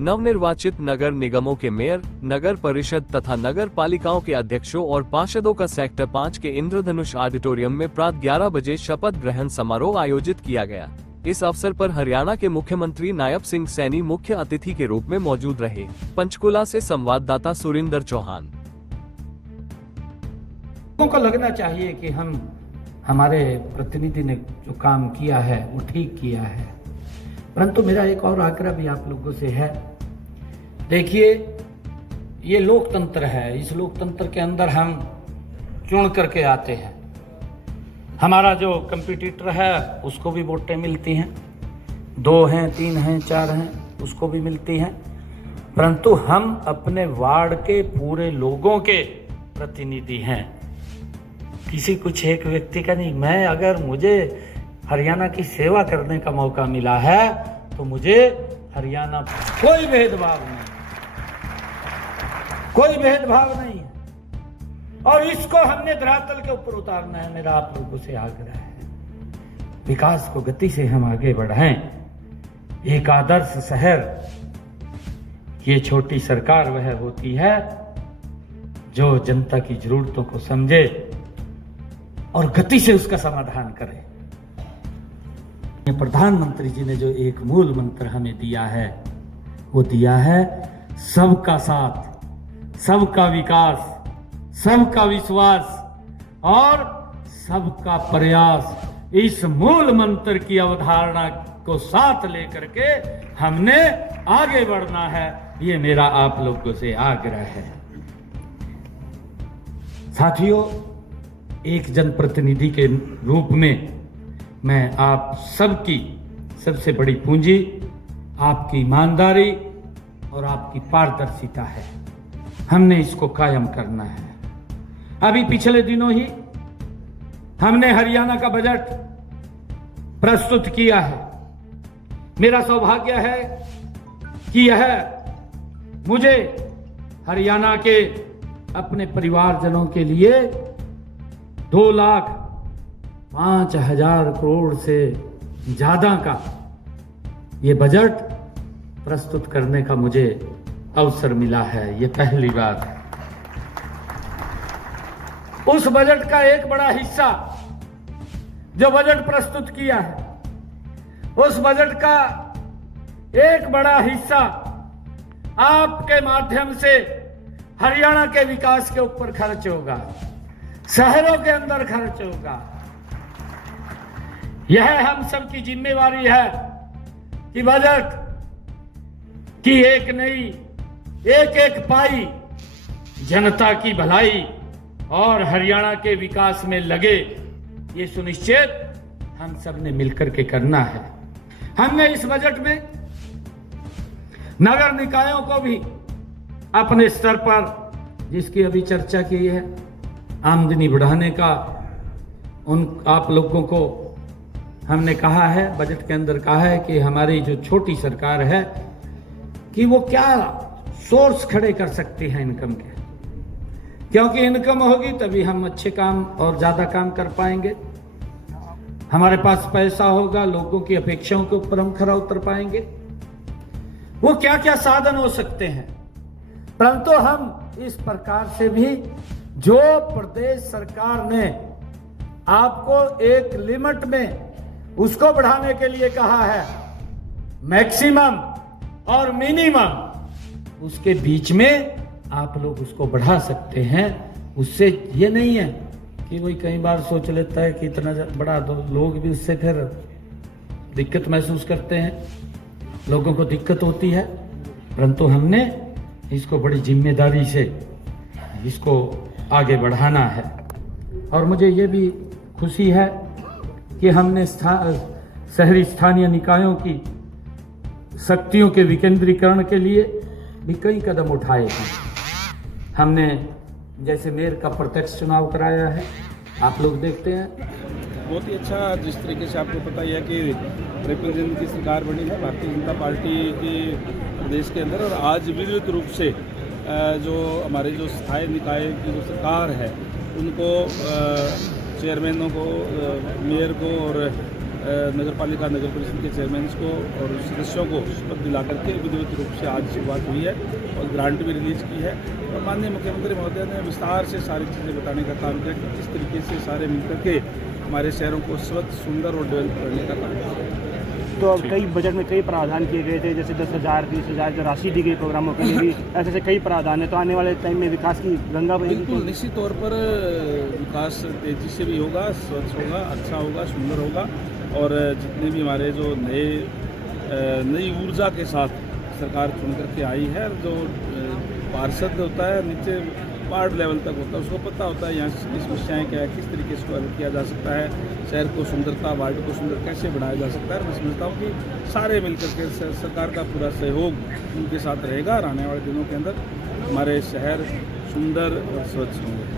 नवनिर्वाचित नगर निगमों के मेयर, नगर परिषद तथा नगर पालिकाओं के अध्यक्षों और पार्षदों का सेक्टर 5 के इंद्रधनुष ऑडिटोरियम में प्रातः 11 बजे शपथ ग्रहण समारोह आयोजित किया गया। इस अवसर पर हरियाणा के मुख्यमंत्री नायब सिंह सैनी मुख्य अतिथि के रूप में मौजूद रहे। पंचकुला से संवाददाता सुरिंदर चौहान। लोगों को लगना चाहिए कि हमारे प्रतिनिधि ने जो काम किया है वो ठीक किया है, परंतु मेरा एक और आग्रह भी आप लोगों से है। देखिए, ये लोकतंत्र है, इस लोकतंत्र के अंदर हम चुन करके आते हैं। हमारा जो कंपटीटर है उसको भी वोटें मिलती हैं, 2 हैं, 3 हैं, 4 हैं, उसको भी मिलती हैं, परंतु हम अपने वार्ड के पूरे लोगों के प्रतिनिधि हैं, किसी कुछ एक व्यक्ति का नहीं। मैं अगर मुझे हरियाणा की सेवा करने का मौका मिला है तो मुझे हरियाणा कोई भेदभाव नहीं, कोई भेदभाव नहीं है, और इसको हमने धरातल के ऊपर उतारना है। मेरा आप लोगों से आग्रह है, विकास को गति से हम आगे बढ़ाएं। एक आदर्श शहर, ये छोटी सरकार वह होती है जो जनता की जरूरतों को समझे और गति से उसका समाधान करे। प्रधानमंत्री जी ने जो एक मूल मंत्र हमें दिया है वो दिया है सबका साथ, सबका विकास, सबका विश्वास और सबका प्रयास। इस मूल मंत्र की अवधारणा को साथ लेकर के हमने आगे बढ़ना है, ये मेरा आप लोगों से आग्रह है। साथियों, एक जनप्रतिनिधि के रूप में मैं आप सबकी सबसे बड़ी पूंजी आपकी ईमानदारी और आपकी पारदर्शिता है। हमने इसको कायम करना है। अभी पिछले दिनों ही हमने हरियाणा का बजट प्रस्तुत किया है। मेरा सौभाग्य है कि यह मुझे हरियाणा के अपने परिवारजनों के लिए 2,05,000 करोड़ से ज्यादा का ये बजट प्रस्तुत करने का मुझे अवसर मिला है। ये पहली बात है। उस बजट का एक बड़ा हिस्सा जो बजट प्रस्तुत किया है, उस बजट का एक बड़ा हिस्सा आपके माध्यम से हरियाणा के विकास के ऊपर खर्च होगा, शहरों के अंदर खर्च होगा। यह हम सबकी जिम्मेवारी है कि बजट की एक नई एक पाई जनता की भलाई और हरियाणा के विकास में लगे, ये सुनिश्चित हम सब ने मिलकर के करना है। हमने इस बजट में नगर निकायों को भी अपने स्तर पर, जिसकी अभी चर्चा की है, आमदनी बढ़ाने का उन आप लोगों को हमने कहा है, बजट के अंदर कहा है कि हमारी जो छोटी सरकार है कि वो क्या सोर्स खड़े कर सकती है इनकम के, क्योंकि इनकम होगी तभी हम अच्छे काम और ज्यादा काम कर पाएंगे। हमारे पास पैसा होगा, लोगों की अपेक्षाओं के ऊपर हम खरा उतर पाएंगे। वो क्या क्या साधन हो सकते हैं, परंतु हम इस प्रकार से भी, जो प्रदेश सरकार ने आपको एक लिमिट में उसको बढ़ाने के लिए कहा है, मैक्सिमम और मिनिमम, उसके बीच में आप लोग उसको बढ़ा सकते हैं। उससे ये नहीं है कि कोई कई बार सोच लेता है कि इतना बढ़ा दो, लोग भी उससे फिर दिक्कत महसूस करते हैं, लोगों को दिक्कत होती है, परंतु हमने इसको बड़ी जिम्मेदारी से इसको आगे बढ़ाना है। और मुझे ये भी खुशी है कि हमने शहरी स्थानीय निकायों की शक्तियों के विकेंद्रीकरण के लिए भी कई कदम उठाए हैं। हमने जैसे मेयर का प्रत्यक्ष चुनाव कराया है, आप लोग देखते हैं, बहुत ही अच्छा। जिस तरीके से आपको पता ही है कि रिप्रेजेंट की सरकार बनी है भारतीय जनता पार्टी के प्रदेश के अंदर, और आज विधिवत रूप से जो हमारे जो स्थायी निकाय की जो सरकार है उनको, चेयरमैनों को, मेयर को और नगर पालिका नगर परिषद के चेयरमैन को और सदस्यों को शपथ दिला करके विधिवत रूप से आज शुरुआत हुई है और ग्रांट भी रिलीज की है। और माननीय मुख्यमंत्री महोदय ने विस्तार से सारी चीज़ें बताने का काम किया कि किस तरीके से सारे मिलकर के हमारे शहरों को स्वच्छ, सुंदर और डेवलप करने का काम किया। तो अब कई बजट में कई प्रावधान किए गए थे, जैसे 10,000 20,000 जो राशि दी गई प्रोग्रामों के लिए भी, ऐसे कई प्रावधान है। तो आने वाले टाइम में विकास की गंगा बहेगी। बिल्कुल निश्चित तौर पर विकास तेजी से भी होगा, स्वच्छ होगा, अच्छा होगा, सुंदर होगा। और जितने भी हमारे जो नई ऊर्जा के साथ सरकार चुन करके आई है, जो पार्षद होता है नीचे वार्ड लेवल तक होता है, उसको पता होता है यहाँ की समस्याएँ क्या है, किस तरीके से हल किया जा सकता है, शहर को सुंदरता, वार्ड को सुंदर कैसे बनाया जा सकता है। मैं समझता हूँ कि सारे मिलकर के सरकार का पूरा सहयोग उनके साथ रहेगा और आने वाले दिनों के अंदर हमारे शहर सुंदर और स्वच्छ होंगे।